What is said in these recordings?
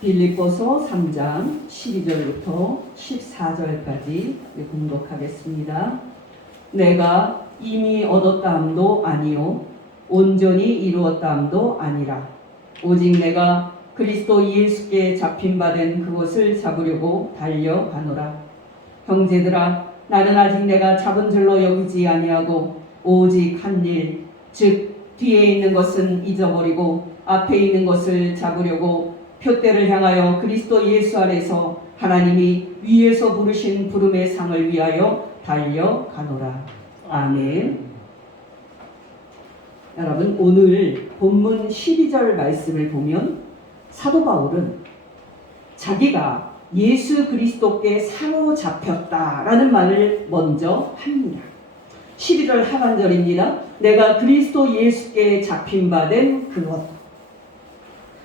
빌립보서 3장 12절부터 14절까지 공독하겠습니다. 내가 이미 얻었다함도 아니요 온전히 이루었다함도 아니라 오직 내가 그리스도 예수께 잡힌 바 된 그것을 잡으려고 달려가노라. 형제들아, 나는 아직 내가 잡은 줄로 여기지 아니하고 오직 한 일, 즉 뒤에 있는 것은 잊어버리고 앞에 있는 것을 잡으려고 표대를 향하여 그리스도 예수 안에서 하나님이 위에서 부르신 부름의 상을 위하여 달려가노라. 아멘. 여러분, 오늘 본문 12절 말씀을 보면 사도 바울은 자기가 예수 그리스도께 사로잡혔다라는 말을 먼저 합니다. 12절 하반절입니다. 내가 그리스도 예수께 잡힌 바 된 그것.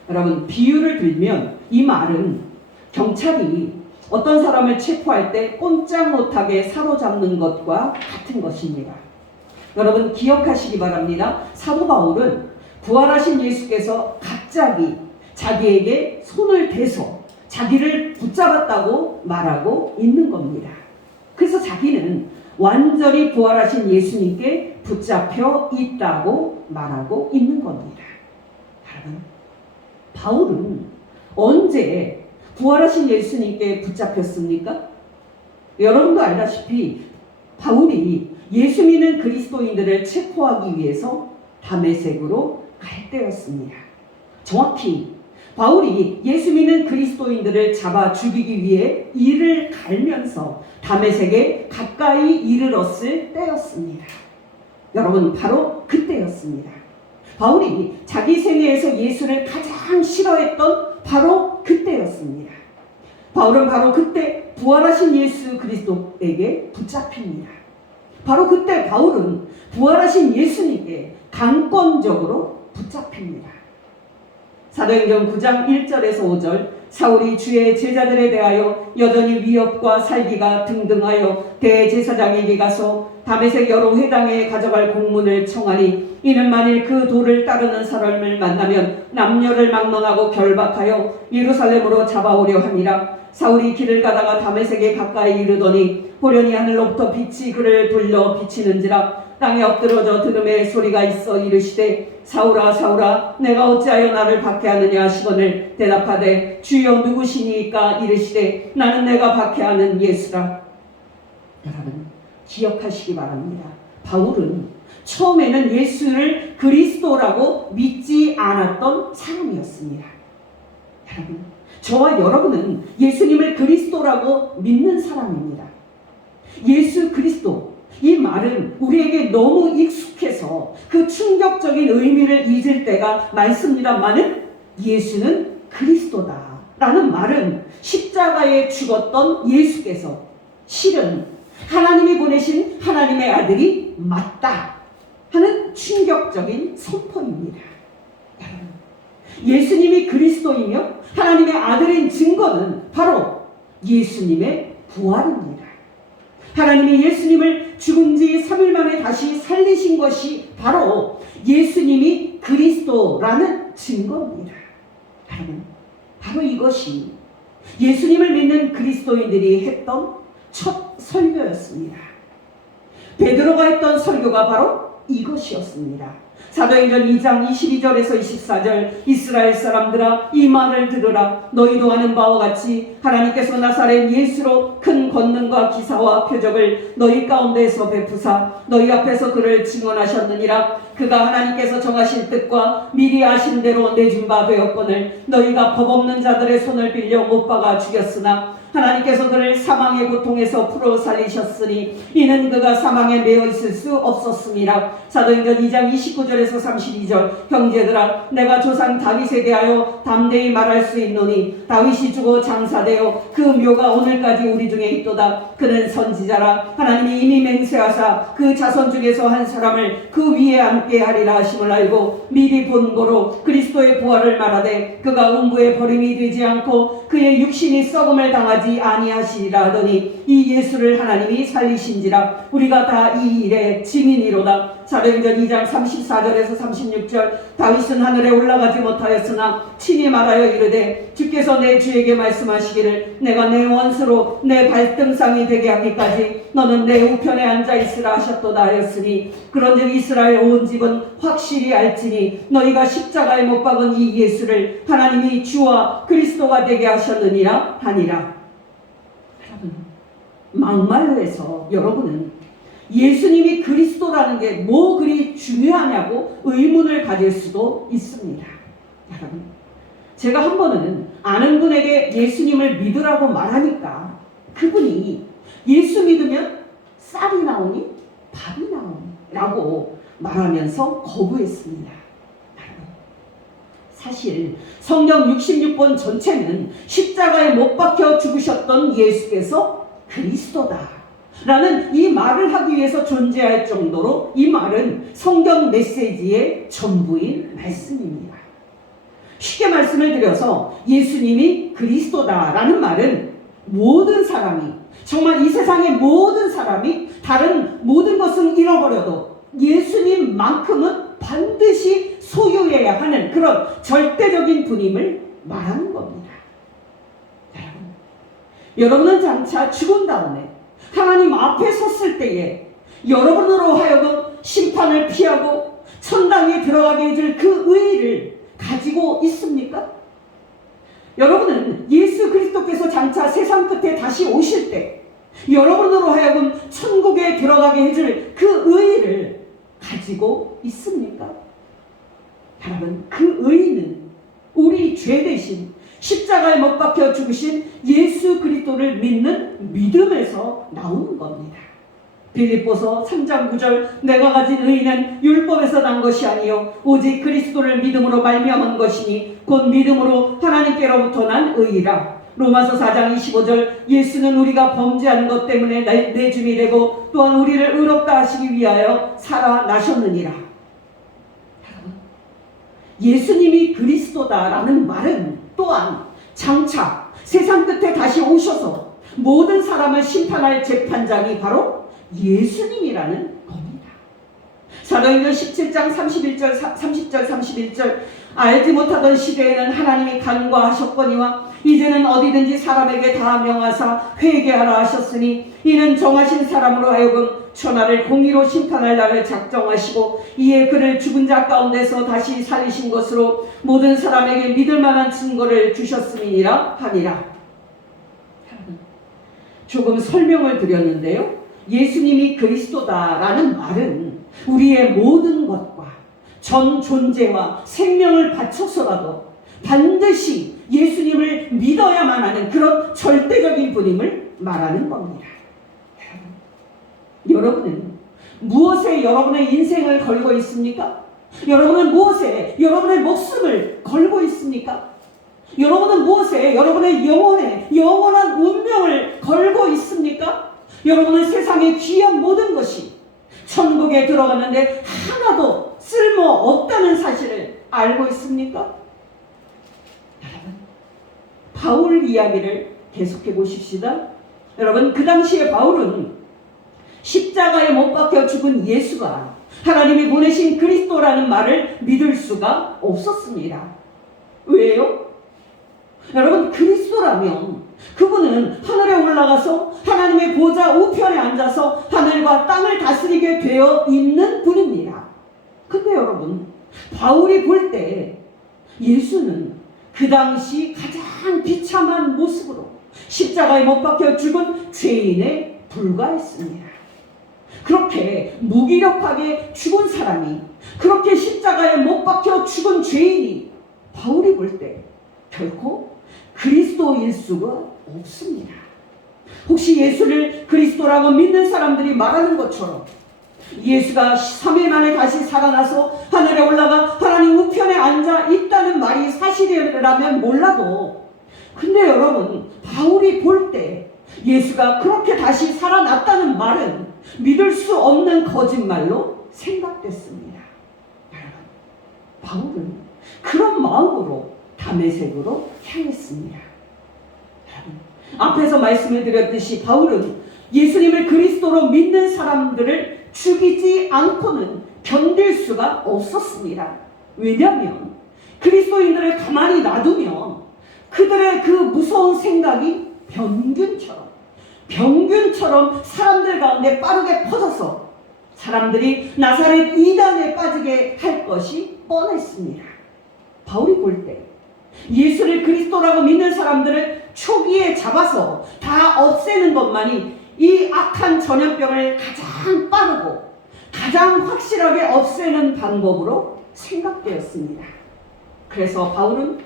여러분, 비유를 들면 이 말은 경찰이 어떤 사람을 체포할 때 꼼짝 못하게 사로잡는 것과 같은 것입니다. 여러분, 기억하시기 바랍니다. 사도 바울은 부활하신 예수께서 갑자기 자기에게 손을 대서 자기를 붙잡았다고 말하고 있는 겁니다. 그래서 자기는 완전히 부활하신 예수님께 붙잡혀 있다고 말하고 있는 겁니다. 여러분, 바울은 언제 부활하신 예수님께 붙잡혔습니까? 여러분도 알다시피 바울이 예수 믿는 그리스도인들을 체포하기 위해서 다메섹으로 갈 때였습니다. 정확히 바울이 예수 믿는 그리스도인들을 잡아 죽이기 위해 이를 갈면서 다메섹에 가까이 이르렀을 때였습니다. 여러분, 바로 그때였습니다. 바울이 자기 생애에서 예수를 가장 싫어했던 바로 그때였습니다. 바울은 바로 그때 부활하신 예수 그리스도에게 붙잡힙니다. 바로 그때 바울은 부활하신 예수님께 강권적으로 붙잡힙니다. 사도행전 9장 1절에서 5절, 사울이 주의 제자들에 대하여 여전히 위협과 살기가 등등하여 대제사장에게 가서 다메섹 여러 회당에 가져갈 공문을 청하니 이는 만일 그 도를 따르는 사람을 만나면 남녀를 막론하고 결박하여 예루살렘으로 잡아오려 함이라. 사울이 길을 가다가 다메섹에 가까이 이르더니 호련히 하늘로부터 빛이 그를 돌려 비치는지라. 땅에 엎드러져 들음의 소리가 있어 이르시되 사울아 사울아 내가 어찌하여 나를 박해하느냐 하시거늘 대답하되 주여 누구시니까 이르시되 나는 내가 박해하는 예수라. 여러분, 기억하시기 바랍니다. 바울은 처음에는 예수를 그리스도라고 믿지 않았던 사람이었습니다. 여러분, 저와 여러분은 예수님을 그리스도라고 믿는 사람입니다. 예수 그리스도, 이 말은 우리에게 너무 익숙해서 그 충격적인 의미를 잊을 때가 많습니다만은 예수는 그리스도다 라는 말은 십자가에 죽었던 예수께서 실은 하나님이 보내신 하나님의 아들이 맞다 하는 충격적인 선포입니다. 예수님이 그리스도이며 하나님의 아들인 증거는 바로 예수님의 부활입니다. 하나님이 예수님을 죽은 지 3일 만에 다시 살리신 것이 바로 예수님이 그리스도라는 증거입니다. 여러분, 바로 이것이 예수님을 믿는 그리스도인들이 했던 첫 설교였습니다. 베드로가 했던 설교가 바로 이것이었습니다. 사도행전 2장 22절에서 24절, 이스라엘 사람들아 이 말을 들으라. 너희도 아는 바와 같이 하나님께서 나사렛 예수로 큰 권능과 기사와 표적을 너희 가운데에서 베푸사 너희 앞에서 그를 증언하셨느니라. 그가 하나님께서 정하신 뜻과 미리 아신 대로 내준 바 되었거늘 너희가 법 없는 자들의 손을 빌려 못 박아 죽였으나 하나님께서 그를 사망의 고통에서 풀어 살리셨으니 이는 그가 사망에 매여 있을 수 없었습니다. 사도행전 2장 29절에서 32절, 형제들아 내가 조상 다윗에 대하여 담대히 말할 수 있노니 다윗이 죽어 장사되어 그 묘가 오늘까지 우리 중에 있도다. 그는 선지자라. 하나님이 이미 맹세하사 그 자손 중에서 한 사람을 그 위에 앉게 하리라 하심을 알고 미리 본고로 그리스도의 부활을 말하되 그가 음부에 버림이 되지 않고 그의 육신이 썩음을 당하지 아니하시리라 하더니 이 예수를 하나님이 살리신지라. 우리가 다 이 일의 증인이로다. 사도행전 2장 34절에서 36절 다윗은 하늘에 올라가지 못하였으나 친히 말하여 이르되 주께서 내 주에게 말씀하시기를 내가 내 원수로 내 발등상이 되게 하기까지 너는 내 우편에 앉아 있으라 하셨도다 하였으니 그런즉 이스라엘 온 집은 확실히 알지니 너희가 십자가에 못 박은 이 예수를 하나님이 주와 그리스도가 되게 하셨느니라 하니라. 여러분, 막말로 해서 여러분은 예수님이 그리스도라는 게 뭐 그리 중요하냐고 의문을 가질 수도 있습니다. 여러분, 제가 한 번은 아는 분에게 예수님을 믿으라고 말하니까 그분이 예수 믿으면 쌀이 나오니 밥이 나오니 라고 말하면서 거부했습니다. 여러분, 사실 성경 66권 전체는 십자가에 못 박혀 죽으셨던 예수께서 그리스도다 라는 이 말을 하기 위해서 존재할 정도로 이 말은 성경 메시지의 전부인 말씀입니다. 쉽게 말씀을 드려서 예수님이 그리스도다라는 말은 모든 사람이, 정말 이 세상의 모든 사람이 다른 모든 것은 잃어버려도 예수님만큼은 반드시 소유해야 하는 그런 절대적인 분임을 말하는 겁니다. 여러분은 장차 죽은 다음에 하나님 앞에 섰을 때에 여러분으로 하여금 심판을 피하고 천당에 들어가게 해줄 그 의의를 가지고 있습니까? 여러분은 예수 그리스도께서 장차 세상 끝에 다시 오실 때 여러분으로 하여금 천국에 들어가게 해줄 그 의의를 가지고 있습니까? 여러분, 그 의의는 우리 죄 대신 십자가에 못 박혀 죽으신 예수 그리스도를 믿는 믿음에서 나오는 겁니다. 빌립보서 3장 9절 내가 가진 의는 율법에서 난 것이 아니요 오직 그리스도를 믿음으로 말미암은 것이니 곧 믿음으로 하나님께로부터 난 의이라. 로마서 4장 25절 예수는 우리가 범죄하는 것 때문에 내줌이 되고 또한 우리를 의롭다 하시기 위하여 살아나셨느니라. 예수님이 그리스도다라는 말은 또한 장차 세상 끝에 다시 오셔서 모든 사람을 심판할 재판장이 바로 예수님이라는 겁니다. 사도행전 17장 30절 31절 알지 못하던 시대에는 하나님이 간과하셨거니와 이제는 어디든지 사람에게 다 명하사 회개하라 하셨으니 이는 정하신 사람으로 하여금 천하를 공의로 심판할 날을 작정하시고 이에 그를 죽은 자 가운데서 다시 살리신 것으로 모든 사람에게 믿을 만한 증거를 주셨음이니라 하니라. 조금 설명을 드렸는데요. 예수님이 그리스도다라는 말은 우리의 모든 것과 전 존재와 생명을 바쳐서라도 반드시 예수님을 믿어야만 하는 그런 절대적인 분임을 말하는 겁니다. 여러분은 무엇에 여러분의 인생을 걸고 있습니까? 여러분은 무엇에 여러분의 목숨을 걸고 있습니까? 여러분은 무엇에 여러분의 영원한 운명을 걸고 있습니까? 여러분은 세상의 귀한 모든 것이 천국에 들어갔는데 하나도 쓸모없다는 사실을 알고 있습니까? 여러분, 바울 이야기를 계속해 보십시다. 여러분, 그 당시에 바울은 십자가에 못 박혀 죽은 예수가 하나님이 보내신 그리스도라는 말을 믿을 수가 없었습니다. 왜요? 여러분, 그리스도라면 그분은 하늘에 올라가서 하나님의 보좌 우편에 앉아서 하늘과 땅을 다스리게 되어 있는 분입니다. 근데 여러분, 바울이 볼 때 예수는 그 당시 가장 비참한 모습으로 십자가에 못 박혀 죽은 죄인에 불과했습니다. 그렇게 무기력하게 죽은 사람이, 그렇게 십자가에 못 박혀 죽은 죄인이 바울이 볼 때 결코 그리스도일 수가 없습니다. 혹시 예수를 그리스도라고 믿는 사람들이 말하는 것처럼 예수가 3일 만에 다시 살아나서 하늘에 올라가 하나님 우편에 앉아 있다는 말이 사실이라면 몰라도, 근데 여러분, 바울이 볼 때 예수가 그렇게 다시 살아났다는 말은 믿을 수 없는 거짓말로 생각됐습니다. 여러분, 바울은 그런 마음으로 다메섹으로 향했습니다. 여러분, 앞에서 말씀을 드렸듯이 바울은 예수님을 그리스도로 믿는 사람들을 죽이지 않고는 견딜 수가 없었습니다. 왜냐하면 그리스도인들을 가만히 놔두면 그들의 그 무서운 생각이 병균처럼 사람들 가운데 빠르게 퍼져서 사람들이 나사렛 이단에 빠지게 할 것이 뻔했습니다. 바울이 볼 때 예수를 그리스도라고 믿는 사람들을 초기에 잡아서 다 없애는 것만이 이 악한 전염병을 가장 빠르고 가장 확실하게 없애는 방법으로 생각되었습니다. 그래서 바울은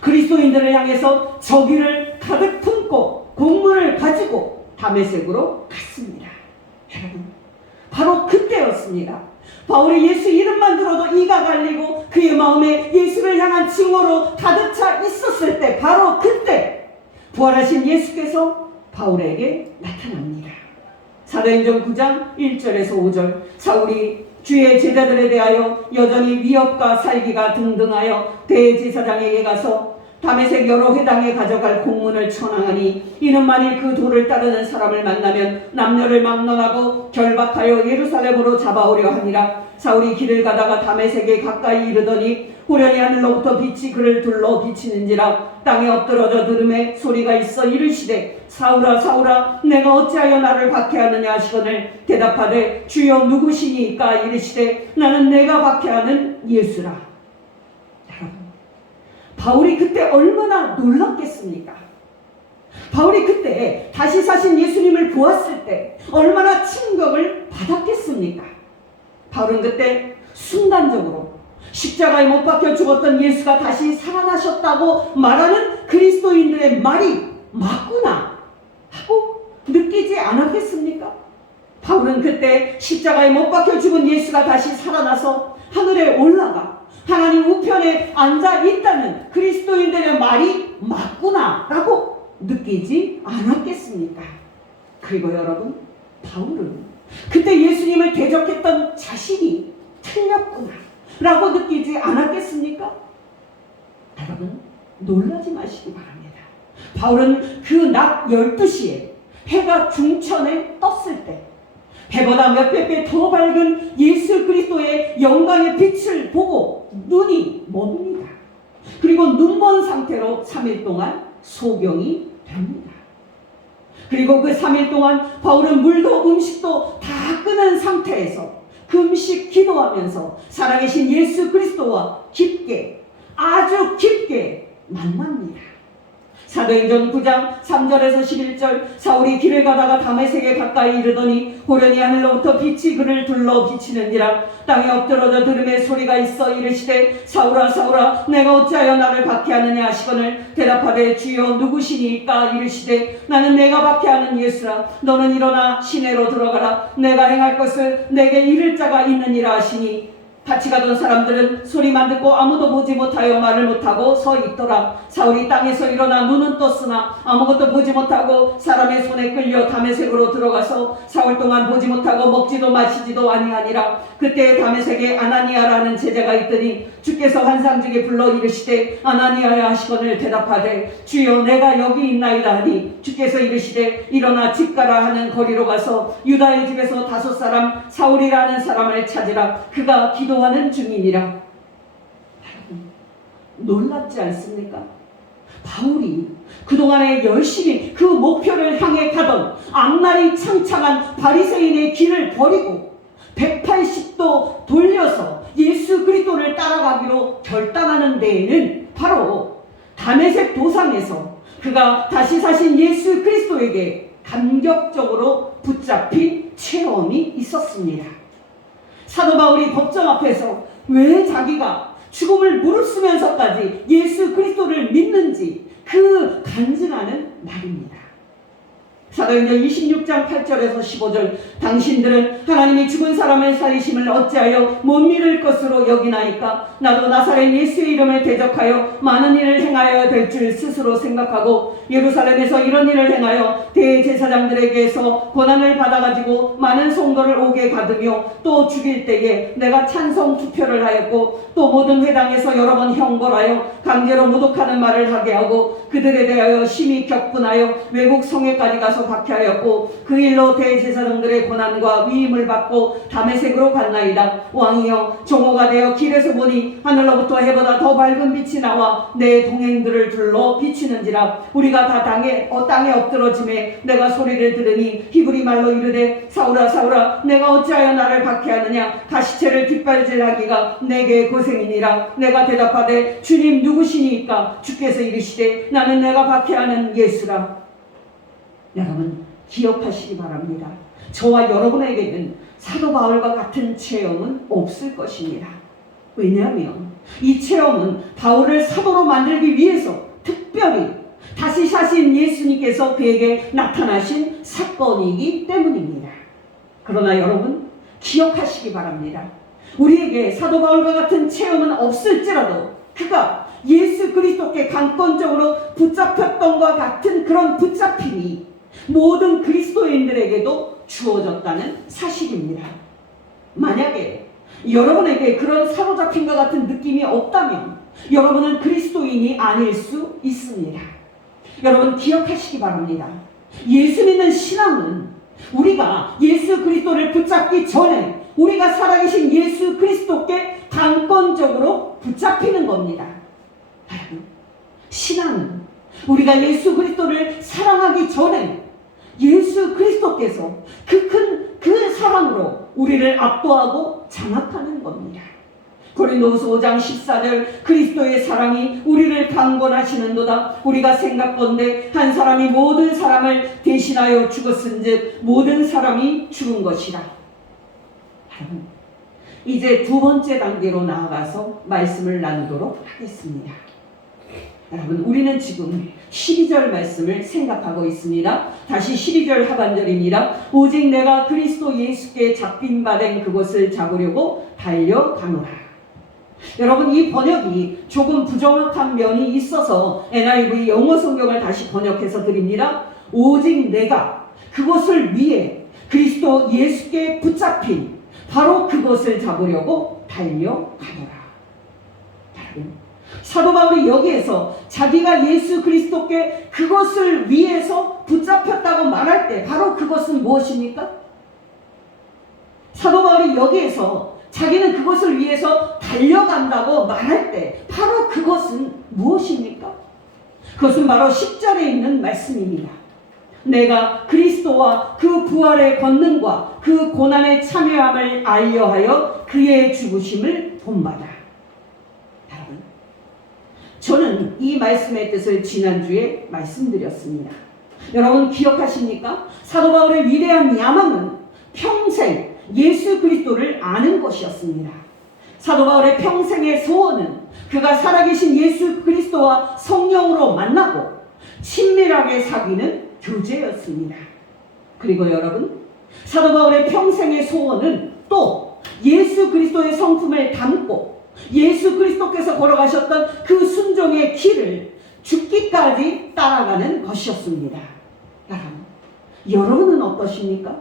그리스도인들을 향해서 저기를 가득 품고 공문을 가지고 다메섹으로 갔습니다. 여러분, 바로 그때였습니다. 바울이 예수 이름만 들어도 이가 갈리고 그의 마음에 예수를 향한 증오로 가득 차 있었을 때, 바로 그때 부활하신 예수께서 바울에게 나타납니다. 사도행전 9장 1절에서 5절, 사울이 주의 제자들에 대하여 여전히 위협과 살기가 등등하여 대제사장에게 가서 다메섹 여러 회당에 가져갈 공문을 청하니 이는 만일 그 도를 따르는 사람을 만나면 남녀를 막론하고 결박하여 예루살렘으로 잡아오려 하니라. 사울이 길을 가다가 다메섹에 가까이 이르더니 호련히 하늘로부터 빛이 그를 둘러 비치는지라. 땅에 엎드러져 들음에 소리가 있어 이르시되 사울아 사울아 내가 어찌하여 나를 박해하느냐 하시거늘 대답하되 주여 누구시니까 이르시되 나는 내가 박해하는 예수라. 여러분, 바울이 그때 얼마나 놀랐겠습니까? 바울이 그때 다시 사신 예수님을 보았을 때 얼마나 충격을 받았겠습니까? 바울은 그때 순간적으로 십자가에 못 박혀 죽었던 예수가 다시 살아나셨다고 말하는 그리스도인들의 말이 맞구나 하고 느끼지 않았겠습니까? 바울은 그때 십자가에 못 박혀 죽은 예수가 다시 살아나서 하늘에 올라가 하나님 우편에 앉아 있다는 그리스도인들의 말이 맞구나 라고 느끼지 않았겠습니까? 그리고 여러분, 바울은 그때 예수님을 대적했던 자신이 틀렸구나 라고 느끼지 않았겠습니까? 여러분, 놀라지 마시기 바랍니다. 바울은 그 낮 12시에 해가 중천에 떴을 때 해보다 몇백 배 더 밝은 예수 그리스도의 영광의 빛을 보고 눈이 멉니다. 그리고 눈먼 상태로 3일 동안 소경이 됩니다. 그리고 그 3일 동안 바울은 물도 음식도 다 끊은 상태에서 금식 기도하면서 살아계신 예수 그리스도와 깊게, 아주 깊게 만납니다. 사도행전 9장 3절에서 11절, 사울이 길을 가다가 다메섹에 가까이 이르더니 호련히 하늘로부터 빛이 그를 둘러 비치는지라. 땅에 엎드러져 들음에 소리가 있어 이르시되 사울아 사울아 내가 어찌하여 나를 박해하느냐 하시거늘 대답하되 주여 누구시니까 이르시되 나는 내가 박해하는 예수라. 너는 일어나 시내로 들어가라. 내가 행할 것을 내게 이를 자가 있느니라 하시니 같이 가던 사람들은 소리만 듣고 아무도 보지 못하여 말을 못하고 서 있더라. 사울이 땅에서 일어나 눈은 떴으나 아무것도 보지 못하고 사람의 손에 끌려 다메섹으로 들어가서 사흘 동안 보지 못하고 먹지도 마시지도 아니하니라. 그때 다메섹에 아나니아라는 제자가 있더니 주께서 환상중에 불러 이르시되 아나니아야 하시거늘 대답하되 주여 내가 여기 있나이다 하니 주께서 이르시되 일어나 집 가라 하는 거리로 가서 유다의 집에서 5사람 사울이라는 사람을 찾으라. 그가 기도하는 중이니라. 놀랍지 않습니까? 바울이 그동안에 열심히 그 목표를 향해 가던 앞날이 창창한 바리새인의 길을 버리고 180도 돌려서 예수 그리스도를 따라가기로 결단하는 데에는 바로 다메섹 도상에서 그가 다시 사신 예수 그리스도에게 감격적으로 붙잡힌 체험이 있었습니다. 사도 바울이 법정 앞에서 왜 자기가 죽음을 무릅쓰면서까지 예수 그리스도를 믿는지 그 간증하는 말입니다. 사도행전 26장 8절에서 15절, 당신들은 하나님이 죽은 사람을 살리심을 어찌하여 못 믿을 것으로 여기나이까? 나도 나사렛 예수의 이름을 대적하여 많은 일을 행하여야 될 줄 스스로 생각하고 예루살렘에서 이런 일을 행하여 대제사장들에게서 권한을 받아가지고 많은 성도를 옥에 가두며 또 죽일 때에 내가 찬성 투표를 하였고 또 모든 회당에서 여러 번 형벌하여 강제로 모독하는 말을 하게 하고 그들에 대하여 심히 격분하여 외국 성에까지 가서 가서 박해하였고 그 일로 대제사장들의 고난과 위임을 받고 다메섹으로 갔나이다. 왕이여, 종호가 되어 길에서 보니 하늘로부터 해보다 더 밝은 빛이 나와 내 동행들을 둘러 비치는지라. 우리가 다 땅에 엎드러짐에 내가 소리를 들으니 히브리 말로 이르되 사울아 사울아 내가 어찌하여 나를 박해하느냐. 가시체를 뒷발질하기가 내게 고생이니라. 내가 대답하되 주님 누구시니까? 주께서 이르시되 나는 내가 박해하는 예수라. 여러분 기억하시기 바랍니다. 저와 여러분에게는 사도 바울과 같은 체험은 없을 것입니다. 왜냐하면 이 체험은 바울을 사도로 만들기 위해서 특별히 다시 사신 예수님께서 그에게 나타나신 사건이기 때문입니다. 그러나 여러분 기억하시기 바랍니다. 우리에게 사도 바울과 같은 체험은 없을지라도 그가 예수 그리스도께 강권적으로 붙잡혔던과 같은 그런 붙잡힘이 모든 그리스도인들에게도 주어졌다는 사실입니다. 만약에 여러분에게 그런 사로잡힘과 같은 느낌이 없다면 여러분은 그리스도인이 아닐 수 있습니다. 여러분 기억하시기 바랍니다. 예수 믿는 신앙은 우리가 예수 그리스도를 붙잡기 전에 우리가 살아계신 예수 그리스도께 강권적으로 붙잡히는 겁니다. 신앙은 우리가 예수 그리스도를 사랑하기 전에 예수 그리스도께서 그 사랑으로 우리를 압도하고 장악하는 겁니다. 고린도후서 5장 14절 그리스도의 사랑이 우리를 강권하시는도다. 우리가 생각건대 한 사람이 모든 사람을 대신하여 죽었은즉 모든 사람이 죽은 것이라. 이제 두 번째 단계로 나아가서 말씀을 나누도록 하겠습니다. 여러분 우리는 지금 12절 말씀을 생각하고 있습니다. 다시 12절 하반절입니다. 오직 내가 그리스도 예수께 잡힌 바 된 그것을 잡으려고 달려가노라. 여러분 이 번역이 조금 부정확한 면이 있어서 NIV 영어 성경을 다시 번역해서 드립니다. 오직 내가 그것을 위해 그리스도 예수께 붙잡힌 바로 그것을 잡으려고 달려가노라. 사도 바울이 여기에서 자기가 예수 그리스도께 그것을 위해서 붙잡혔다고 말할 때 바로 그것은 무엇입니까? 사도 바울이 여기에서 자기는 그것을 위해서 달려간다고 말할 때 바로 그것은 무엇입니까? 그것은 바로 10절에 있는 말씀입니다. 내가 그리스도와 그 부활의 권능과 그 고난의 참여함을 알려하여 그의 죽으심을 본받아. 저는 이 말씀의 뜻을 지난주에 말씀드렸습니다. 여러분 기억하십니까? 사도 바울의 위대한 야망은 평생 예수 그리스도를 아는 것이었습니다. 사도 바울의 평생의 소원은 그가 살아계신 예수 그리스도와 성령으로 만나고 친밀하게 사귀는 교제였습니다. 그리고 여러분 사도 바울의 평생의 소원은 또 예수 그리스도의 성품을 담고 예수 그리스도께서 걸어가셨던 그 순종의 길을 죽기까지 따라가는 것이었습니다. 여러분은 어떠십니까?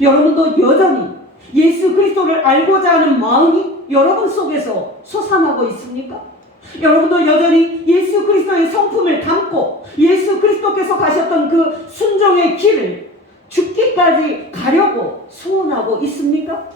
여러분도 여전히 예수 그리스도를 알고자 하는 마음이 여러분 속에서 솟아나고 있습니까? 여러분도 여전히 예수 그리스도의 성품을 담고 예수 그리스도께서 가셨던 그 순종의 길을 죽기까지 가려고 소원하고 있습니까?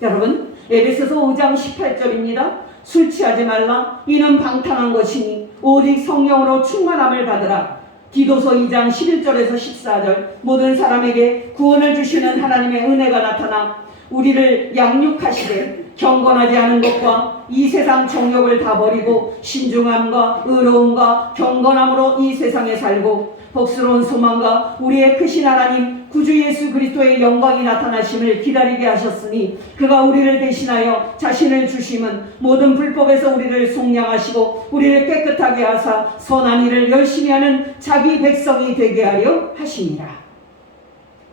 여러분 에베소서 5장 18절입니다. 술 취하지 말라. 이는 방탕한 것이니 오직 성령으로 충만함을 받으라. 디도서 2장 11절에서 14절 모든 사람에게 구원을 주시는 하나님의 은혜가 나타나 우리를 양육하시되 경건하지 않은 것과 이 세상 정욕을 다 버리고 신중함과 의로움과 경건함으로 이 세상에 살고 복스러운 소망과 우리의 크신 하나님 구주 예수 그리스도의 영광이 나타나심을 기다리게 하셨으니 그가 우리를 대신하여 자신을 주심은 모든 불법에서 우리를 속량하시고 우리를 깨끗하게 하사 선한 일을 열심히 하는 자기 백성이 되게 하려 하십니다.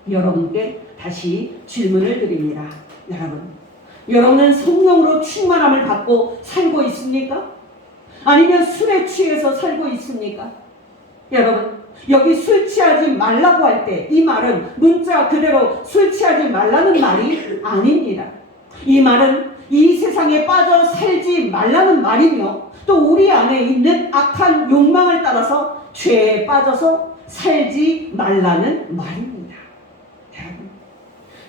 여러분께 다시 질문을 드립니다. 여러분은 성령으로 충만함을 받고 살고 있습니까? 아니면 술에 취해서 살고 있습니까? 여러분 여기 술 취하지 말라고 할 때 이 말은 문자 그대로 술 취하지 말라는 말이 아닙니다. 이 말은 이 세상에 빠져 살지 말라는 말이며 또 우리 안에 있는 악한 욕망을 따라서 죄에 빠져서 살지 말라는 말입니다. 여러분,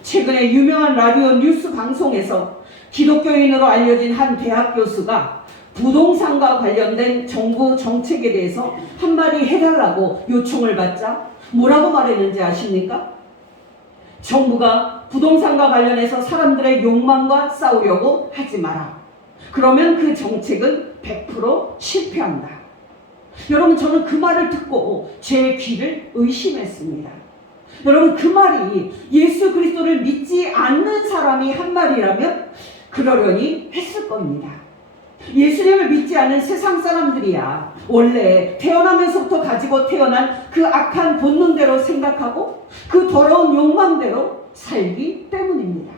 최근에 유명한 라디오 뉴스 방송에서 기독교인으로 알려진 한 대학 교수가 부동산과 관련된 정부 정책에 대해서 한마디 해달라고 요청을 받자 뭐라고 말했는지 아십니까? 정부가 부동산과 관련해서 사람들의 욕망과 싸우려고 하지 마라. 그러면 그 정책은 100% 실패한다. 여러분, 저는 그 말을 듣고 제 귀를 의심했습니다. 여러분, 그 말이 예수 그리스도를 믿지 않는 사람이 한 말이라면 그러려니 했을 겁니다. 예수님을 믿지 않은 세상 사람들이야 원래 태어나면서부터 가지고 태어난 그 악한 본능대로 생각하고 그 더러운 욕망대로 살기 때문입니다.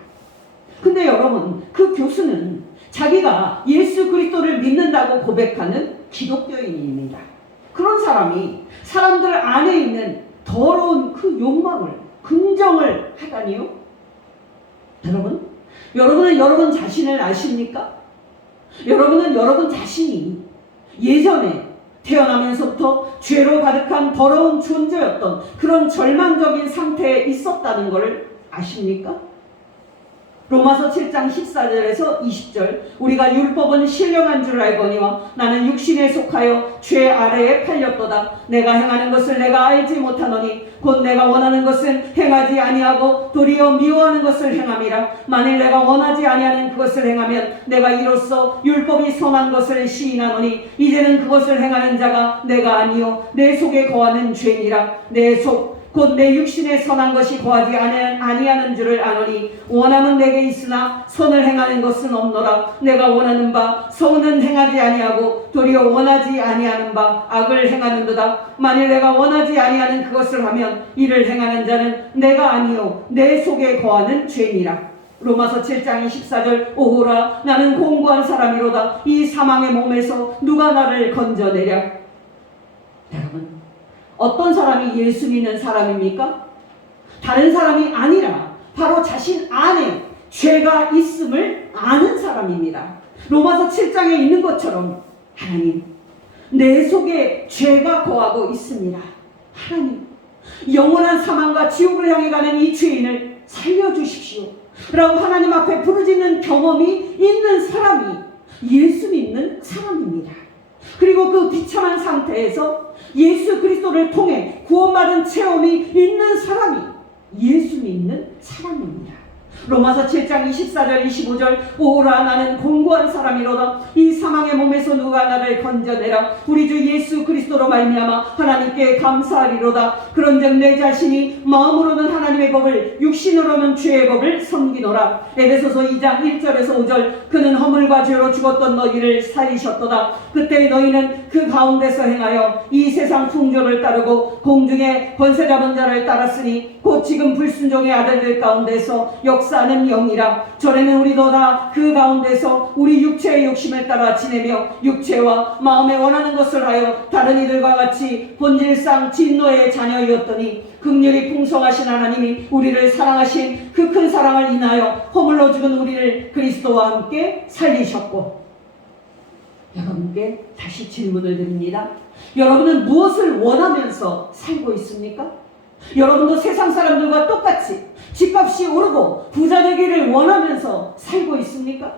근데 여러분, 그 교수는 자기가 예수 그리스도를 믿는다고 고백하는 기독교인입니다. 그런 사람이 사람들 안에 있는 더러운 그 욕망을 긍정을 하다니요? 여러분은 여러분 자신을 아십니까? 여러분은 여러분 자신이 예전에 태어나면서부터 죄로 가득한 더러운 존재였던 그런 절망적인 상태에 있었다는 것을 아십니까? 로마서 7장 14절에서 20절, 우리가 율법은 신령한 줄 알거니와 나는 육신에 속하여 죄 아래에 팔렸도다. 내가 행하는 것을 내가 알지 못하노니 곧 내가 원하는 것은 행하지 아니하고 도리어 미워하는 것을 행함이라. 만일 내가 원하지 아니하는 그것을 행하면 내가 이로써 율법이 선한 것을 시인하노니 이제는 그것을 행하는 자가 내가 아니요 내 속에 거하는 죄니라. 내 속 곧 내 육신에 선한 것이 거하지 아니하는 줄을 아노니 원함은 내게 있으나 선을 행하는 것은 없노라. 내가 원하는 바 선은 행하지 아니하고 도리어 원하지 아니하는 바 악을 행하는도다. 만일 내가 원하지 아니하는 그것을 하면 이를 행하는 자는 내가 아니요 내 속에 거하는 죄니라. 로마서 7장 24절, 오호라 나는 공고한 사람이로다. 이 사망의 몸에서 누가 나를 건져내랴. 여러분, 어떤 사람이 예수 믿는 사람입니까? 다른 사람이 아니라 바로 자신 안에 죄가 있음을 아는 사람입니다. 로마서 7장에 있는 것처럼 하나님, 내 속에 죄가 거하고 있습니다. 하나님, 영원한 사망과 지옥을 향해 가는 이 죄인을 살려주십시오 라고 하나님 앞에 부르짖는 경험이 있는 사람이 예수 믿는 사람입니다. 그리고 그 비참한 상태에서 예수 그리스도를 통해 구원받은 체험이 있는 사람이 예수 믿는 사람입니다. 로마서 7장 24절 25절, 오라 나는 공고한 사람이로다. 이 사망의 몸에서 누가 나를 건져내라. 우리 주 예수 그리스도로 말미암아 하나님께 감사하리로다. 그런즉 내 자신이 마음으로는 하나님의 법을 육신으로는 죄의 법을 섬기노라. 에베소서 2장 1절에서 5절, 그는 허물과 죄로 죽었던 너희를 살리셨도다. 그때 너희는 그 가운데서 행하여 이 세상 풍조를 따르고 공중의 권세 잡은 자를 따랐으니 곧 지금 불순종의 아들들 가운데서 역사하는 영이라. 전에는 우리도 다 그 가운데서 우리 육체의 욕심을 따라 지내며 육체와 마음에 원하는 것을 하여 다른 이들과 같이 본질상 진노의 자녀이었더니 긍휼이 풍성하신 하나님이 우리를 사랑하신 그 큰 사랑을 인하여 허물로 죽은 우리를 그리스도와 함께 살리셨고. 여러분께 다시 질문을 드립니다. 여러분은 무엇을 원하면서 살고 있습니까? 여러분도 세상 사람들과 똑같이 집값이 오르고 부자 되기를 원하면서 살고 있습니까?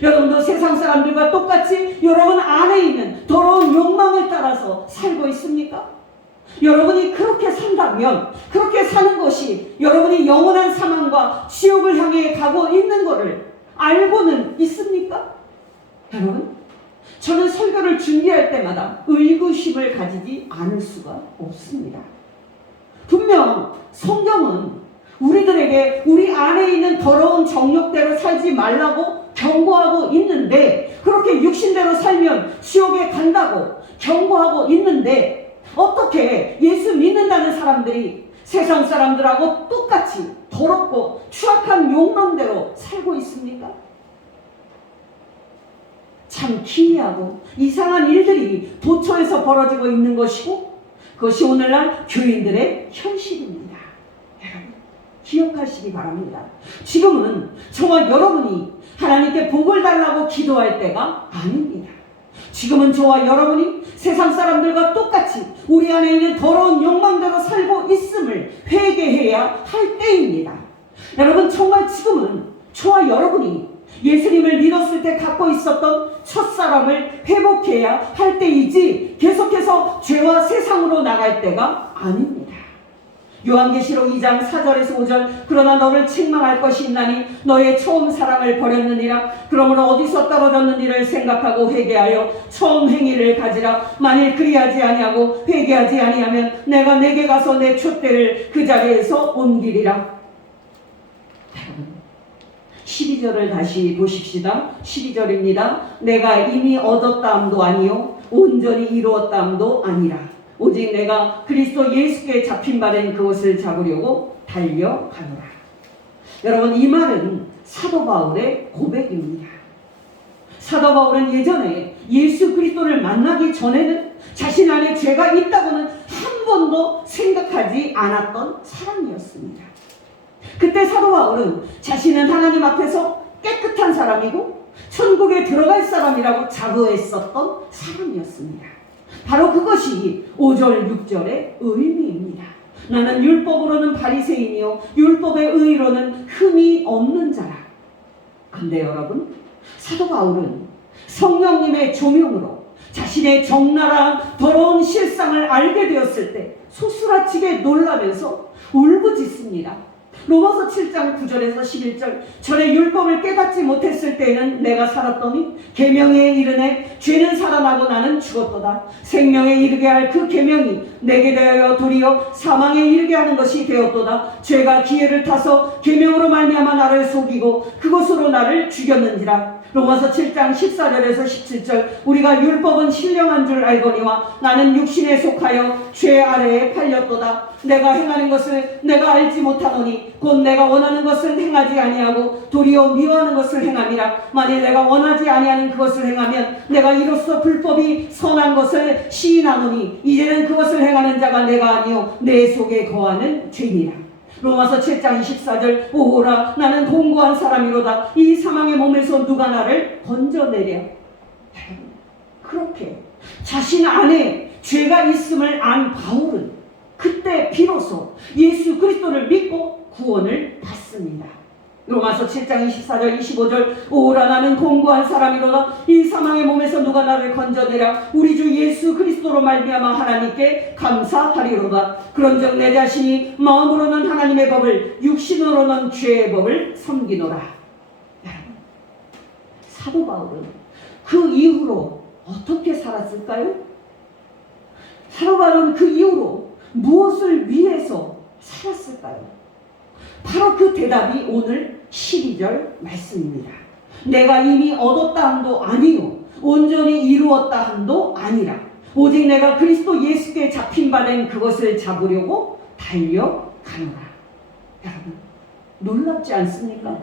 여러분도 세상 사람들과 똑같이 여러분 안에 있는 더러운 욕망을 따라서 살고 있습니까? 여러분이 그렇게 산다면, 그렇게 사는 것이 여러분이 영원한 사망과 지옥을 향해 가고 있는 것을 알고는 있습니까? 여러분, 저는 설교를 준비할 때마다 의구심을 가지지 않을 수가 없습니다. 분명 성경은 우리들에게 우리 안에 있는 더러운 정욕대로 살지 말라고 경고하고 있는데, 그렇게 육신대로 살면 지옥에 간다고 경고하고 있는데, 어떻게 예수 믿는다는 사람들이 세상 사람들하고 똑같이 더럽고 추악한 욕망대로 살고 있습니까? 참 기이하고 이상한 일들이 도처에서 벌어지고 있는 것이고, 그것이 오늘날 교인들의 현실입니다. 여러분, 기억하시기 바랍니다. 지금은 저와 여러분이 하나님께 복을 달라고 기도할 때가 아닙니다. 지금은 저와 여러분이 세상 사람들과 똑같이 우리 안에 있는 더러운 욕망대로 살고 있음을 회개해야 할 때입니다. 여러분, 정말 지금은 저와 여러분이 예수님을 믿었을 때 갖고 있었던 첫사랑을 회복해야 할 때이지 계속해서 죄와 세상으로 나갈 때가 아닙니다. 요한계시록 2장 4절에서 5절 그러나 너를 책망할 것이 있나니 너의 처음 사랑을 버렸느니라. 그러므로 어디서 떨어졌는지를 생각하고 회개하여 처음 행위를 가지라. 만일 그리하지 아니하고 회개하지 아니하면 내가 내게 가서 내 촛대를 그 자리에서 옮기리라. 12절을 다시 보십시다. 12절입니다. 내가 이미 얻었다함도 아니요 온전히 이루었다함도 아니라 오직 내가 그리스도 예수께 잡힌 바 된 그것을 잡으려고 달려가노라. 여러분, 이 말은 사도 바울의 고백입니다. 사도 바울은 예전에 예수 그리스도를 만나기 전에는 자신 안에 죄가 있다고는 한 번도 생각하지 않았던 사람이었습니다. 그때 사도 바울은 자신은 하나님 앞에서 깨끗한 사람이고 천국에 들어갈 사람이라고 자부했었던 사람이었습니다. 바로 그것이 5절 6절의 의미입니다. 나는 율법으로는 바리새인이요 율법의 의로는 흠이 없는 자라. 근데 여러분, 사도 바울은 성령님의 조명으로 자신의 적나라한 더러운 실상을 알게 되었을 때 소스라치게 놀라면서 울부짖습니다. 로마서 7장 9절에서 11절 전에 율법을 깨닫지 못했을 때에는 내가 살았더니 계명에 이르네 죄는 살아나고 나는 죽었도다. 생명에 이르게 할 그 계명이 내게 대하여 도리어 사망에 이르게 하는 것이 되었도다. 죄가 기회를 타서 계명으로 말미암아 나를 속이고 그것으로 나를 죽였는지라. 로마서 7장 14절에서 17절 우리가 율법은 신령한 줄 알거니와 나는 육신에 속하여 죄 아래에 팔렸도다. 내가 행하는 것을 내가 알지 못하노니 곧 내가 원하는 것을 행하지 아니하고 도리어 미워하는 것을 행함이라. 만일 내가 원하지 아니하는 그것을 행하면 내가 이로써 불법이 선한 것을 시인하노니 이제는 그것을 행하는 자가 내가 아니요 내 속에 거하는 죄니라. 로마서 7장 24절 오호라 나는 공고한 사람이로다. 이 사망의 몸에서 누가 나를 건져내랴. 그렇게 자신 안에 죄가 있음을 안 바울은 그때 비로소 예수 그리스도를 믿고 구원을 받습니다. 로마서 7장 24절 25절 오라 나는 공고한 사람이로다. 이 사망의 몸에서 누가 나를 건져내랴. 우리 주 예수 그리스도로 말미암아 하나님께 감사하리로다. 그런즉 내 자신이 마음으로는 하나님의 법을 육신으로는 죄의 법을 섬기노라. 여러분, 사도 바울은 그 이후로 어떻게 살았을까요? 사도 바울은 그 이후로 무엇을 위해서 살았을까요? 바로 그 대답이 오늘 12절 말씀입니다. 내가 이미 얻었다 함도 아니요 온전히 이루었다 함도 아니라 오직 내가 그리스도 예수께 잡힌 바 된 그것을 잡으려고 달려가노라. 여러분, 놀랍지 않습니까?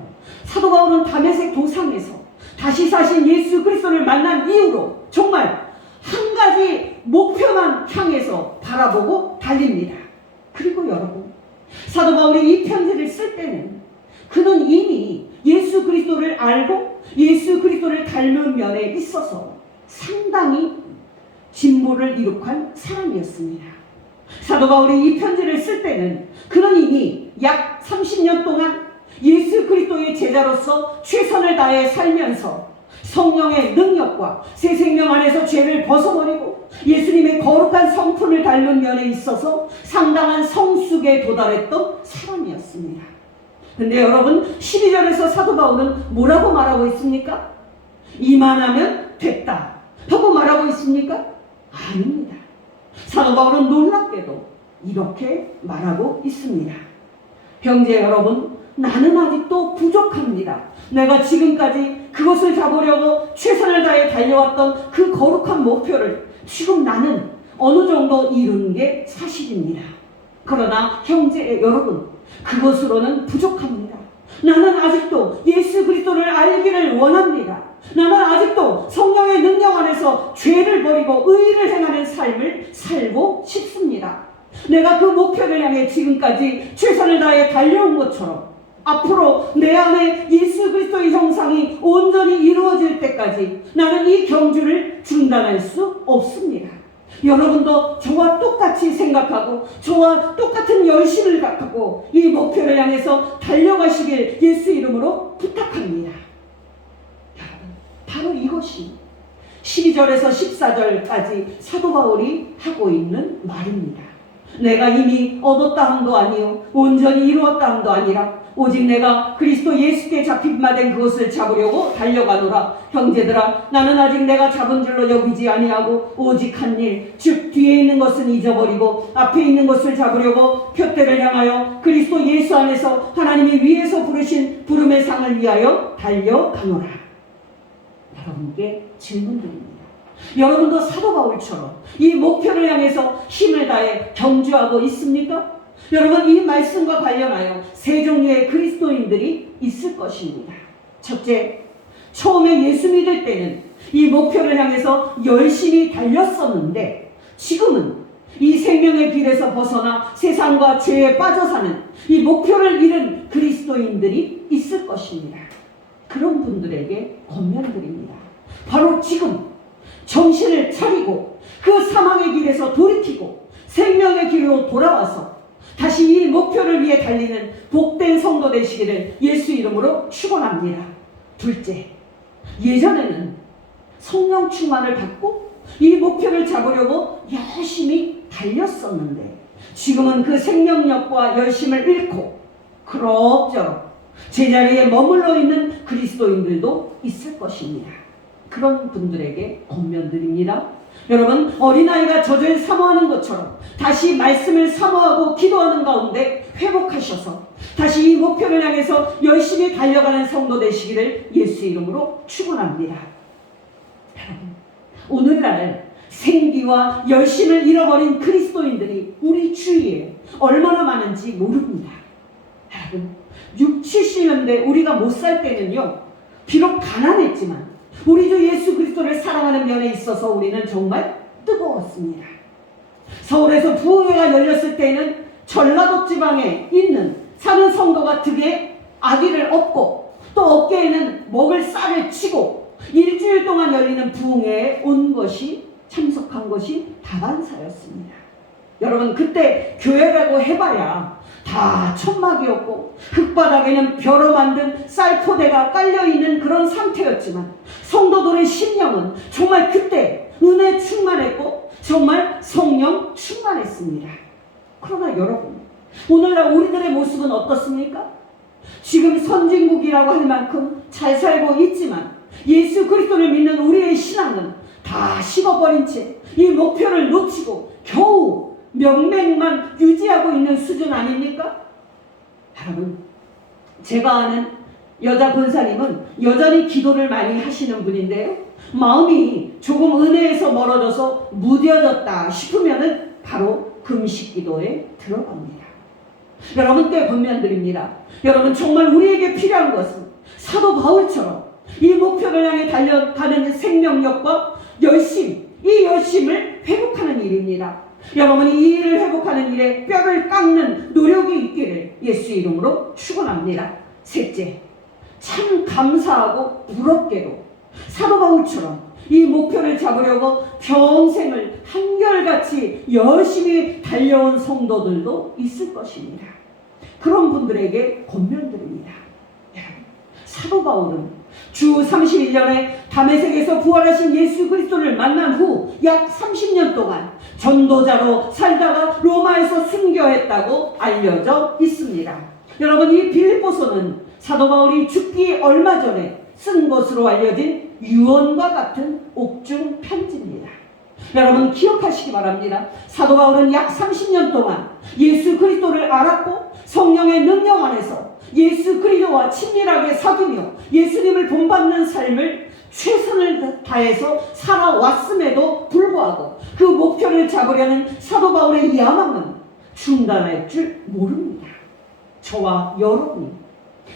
사도 바울은 다메섹 도상에서 다시 사신 예수 그리스도를 만난 이후로 정말 한 가지 목표만 향해서 바라보고 달립니다. 그리고 여러분, 사도 바울이 이 편지를 쓸 때는 그는 이미 예수 그리스도를 알고 예수 그리스도를 닮은 면에 있어서 상당히 진보를 이룩한 사람이었습니다. 사도 바울이 이 편지를 쓸 때는 그는 이미 약 30년 동안 예수 그리스도의 제자로서 최선을 다해 살면서 성령의 능력과 새 생명 안에서 죄를 벗어버리고 예수님의 거룩한 성품을 닮은 면에 있어서 상당한 성숙에 도달했던 사람이었습니다. 근데 여러분, 12절에서 사도 바울은 뭐라고 말하고 있습니까? 이만하면 됐다 하고 말하고 있습니까? 아닙니다. 사도 바울은 놀랍게도 이렇게 말하고 있습니다. 형제 여러분, 나는 아직도 부족합니다. 내가 지금까지 그것을 잡으려고 최선을 다해 달려왔던 그 거룩한 목표를 지금 나는 어느 정도 이룬 게 사실입니다. 그러나 형제 여러분, 그것으로는 부족합니다. 나는 아직도 예수 그리스도를 알기를 원합니다. 나는 아직도 성령의 능력 안에서 죄를 버리고 의를 행하는 삶을 살고 싶습니다. 내가 그 목표를 향해 지금까지 최선을 다해 달려온 것처럼 앞으로 내 안에 예수 그리스도의 형상이 온전히 이루어질 때까지 나는 이 경주를 중단할 수 없습니다. 여러분도 저와 똑같이 생각하고 저와 똑같은 열심을 갖고 이 목표를 향해서 달려가시길 예수 이름으로 부탁합니다. 바로 이것이 12절에서 14절까지 사도 바울이 하고 있는 말입니다. 내가 이미 얻었다 함도 아니요 온전히 이루었다 함도 아니라 오직 내가 그리스도 예수께 잡힌 바 된 그것을 잡으려고 달려가노라. 형제들아, 나는 아직 내가 잡은 줄로 여기지 아니하고 오직 한 일, 즉 뒤에 있는 것은 잊어버리고 앞에 있는 것을 잡으려고 표대를 향하여 그리스도 예수 안에서 하나님이 위에서 부르신 부름의 상을 위하여 달려가노라. 여러분께 질문드립니다. 여러분도 사도 바울처럼 이 목표를 향해서 힘을 다해 경주하고 있습니까? 여러분, 이 말씀과 관련하여 세 종류의 그리스도인들이 있을 것입니다. 첫째, 처음에 예수 믿을 때는 이 목표를 향해서 열심히 달렸었는데 지금은 이 생명의 길에서 벗어나 세상과 죄에 빠져 사는 이 목표를 잃은 그리스도인들이 있을 것입니다. 그런 분들에게 권면드립니다. 바로 지금 정신을 차리고 그 사망의 길에서 돌이키고 생명의 길로 돌아와서 다시 이 목표를 위해 달리는 복된 성도 되시기를 예수 이름으로 축원합니다. 둘째, 예전에는 성령 충만을 받고 이 목표를 잡으려고 열심히 달렸었는데 지금은 그 생명력과 열심을 잃고 그럭저럭 제자리에 머물러 있는 그리스도인들도 있을 것입니다. 그런 분들에게 권면드립니다. 여러분, 어린아이가 젖을 사모하는 것처럼 다시 말씀을 사모하고 기도하는 가운데 회복하셔서 다시 이 목표를 향해서 열심히 달려가는 성도 되시기를 예수 이름으로 축원합니다. 여러분, 오늘날 생기와 열심을 잃어버린 그리스도인들이 우리 주위에 얼마나 많은지 모릅니다. 여러분, 60, 70년대 우리가 못 살 때는요, 비록 가난했지만 우리 주 예수 그리스도를 사랑하는 면에 있어서 우리는 정말 뜨거웠습니다. 서울에서 부흥회가 열렸을 때는 전라도 지방에 있는 사는 성도가 등에 아기를 업고 또 어깨에는 먹을 쌀을 치고 일주일 동안 열리는 부흥회에 온 것이 참석한 것이 다반사였습니다. 여러분, 그때 교회라고 해봐야 다 천막이었고 흙바닥에는 벼로 만든 쌀포대가 깔려있는 그런 상태였지만 성도들의 심령은 정말 그때 은혜 충만했고 정말 성령 충만했습니다. 그러나 여러분, 오늘날 우리들의 모습은 어떻습니까? 지금 선진국이라고 할 만큼 잘 살고 있지만 예수 그리스도를 믿는 우리의 신앙은 다 식어버린 채 이 목표를 놓치고 겨우 명맥만 유지하고 있는 수준 아닙니까? 여러분, 제가 아는 여자 권사님은 여전히 기도를 많이 하시는 분인데요, 마음이 조금 은혜에서 멀어져서 무뎌졌다 싶으면은 바로 금식 기도에 들어갑니다. 여러분께 권면드립니다. 여러분, 정말 우리에게 필요한 것은 사도 바울처럼 이 목표를 향해 달려가는 생명력과 열심, 이 열심을 회복하는 일입니다. 여러분이 이 일을 회복하는 일에 뼈를 깎는 노력이 있기를 예수 이름으로 축원합니다. 셋째, 참 감사하고 부럽게도 사도 바울처럼 이 목표를 잡으려고 평생을 한결같이 열심히 달려온 성도들도 있을 것입니다. 그런 분들에게 권면드립니다. 사도 바울은 주 31년에 다메섹에서 부활하신 예수 그리스도를 만난 후 약 30년 동안 전도자로 살다가 로마에서 순교했다고 알려져 있습니다. 여러분, 이 빌립보서는 사도 바울이 죽기 얼마 전에 쓴 것으로 알려진 유언과 같은 옥중 편지입니다. 여러분, 기억하시기 바랍니다. 사도 바울은 약 30년 동안 예수 그리스도를 알았고 성령의 능력 안에서 예수 그리스도와 친밀하게 사귀며 예수님을 본받는 삶을 최선을 다해서 살아왔음에도 불구하고 그 목표를 잡으려는 사도 바울의 야망은 중단할 줄 모릅니다. 저와 여러분이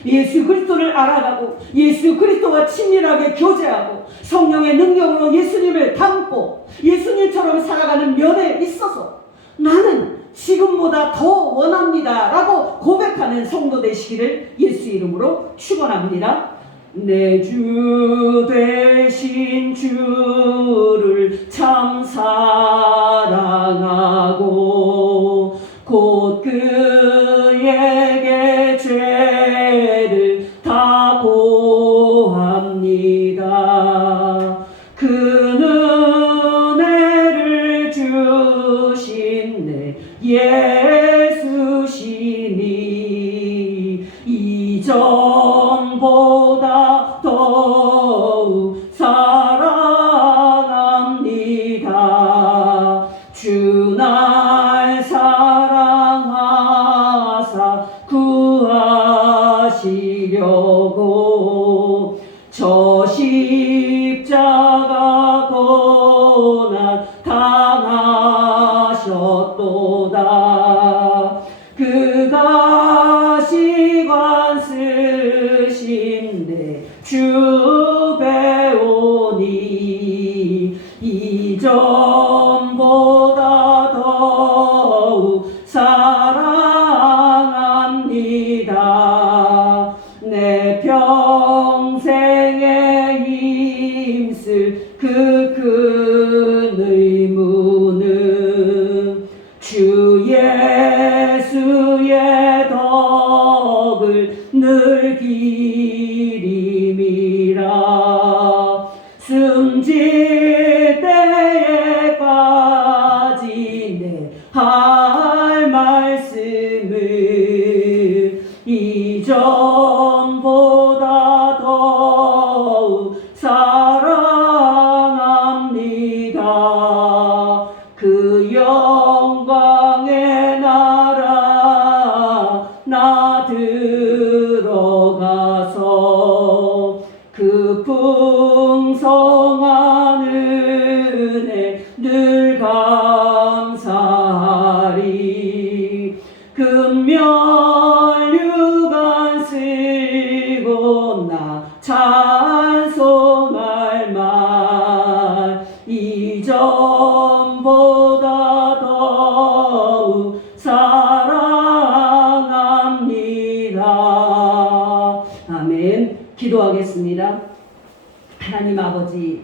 예수 그리스도를 알아가고 예수 그리스도와 친밀하게 교제하고 성령의 능력으로 예수님을 닮고 예수님처럼 살아가는 면에 있어서 나는 지금보다 더 원합니다 라고 고백하는 성도 되시기를 예수 이름으로 축원합니다. 내 주 되신 주를 참 사랑하고 곧 그에게 죄를 다 고합니다. 그 은혜를 주신 내 예수시니 이전보다 더욱 사랑합니다. 주 날 사랑하사 구하시려고 저 십자가 고난 당하셨도다. 그가 시관 쓰신데 주 배우니 이전보다 더욱 사랑합니다. 내 평생에 힘쓸 그 큰 의무는 주 예수의 덕을 늘 기림이라. 숨질 때에까지 내 할 말씀을 이전보다 더욱 사랑합니다. 그 영광의 나라 나 들어가서 그 풍성한 은혜 늘 감사하리. 금면류관 쓰고 나 찬송할 말 이전보다 더욱 사랑합니다. 아멘. 기도하겠습니다. 하나님 아버지,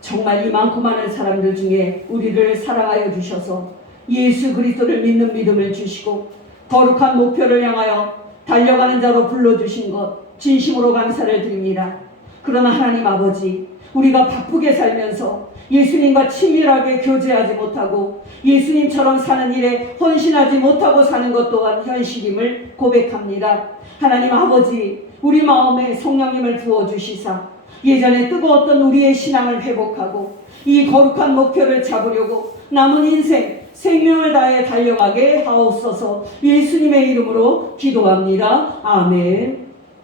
정말 이 많고 많은 사람들 중에 우리를 사랑하여 주셔서 예수 그리스도를 믿는 믿음을 주시고 거룩한 목표를 향하여 달려가는 자로 불러주신 것 진심으로 감사를 드립니다. 그러나 하나님 아버지, 우리가 바쁘게 살면서 예수님과 친밀하게 교제하지 못하고 예수님처럼 사는 일에 헌신하지 못하고 사는 것 또한 현실임을 고백합니다. 하나님 아버지, 우리 마음에 성령님을 부어주시사 예전에 뜨거웠던 우리의 신앙을 회복하고 이 거룩한 목표를 잡으려고 남은 인생 생명을 다해 달려가게 하옵소서. 예수님의 이름으로 기도합니다. 아멘.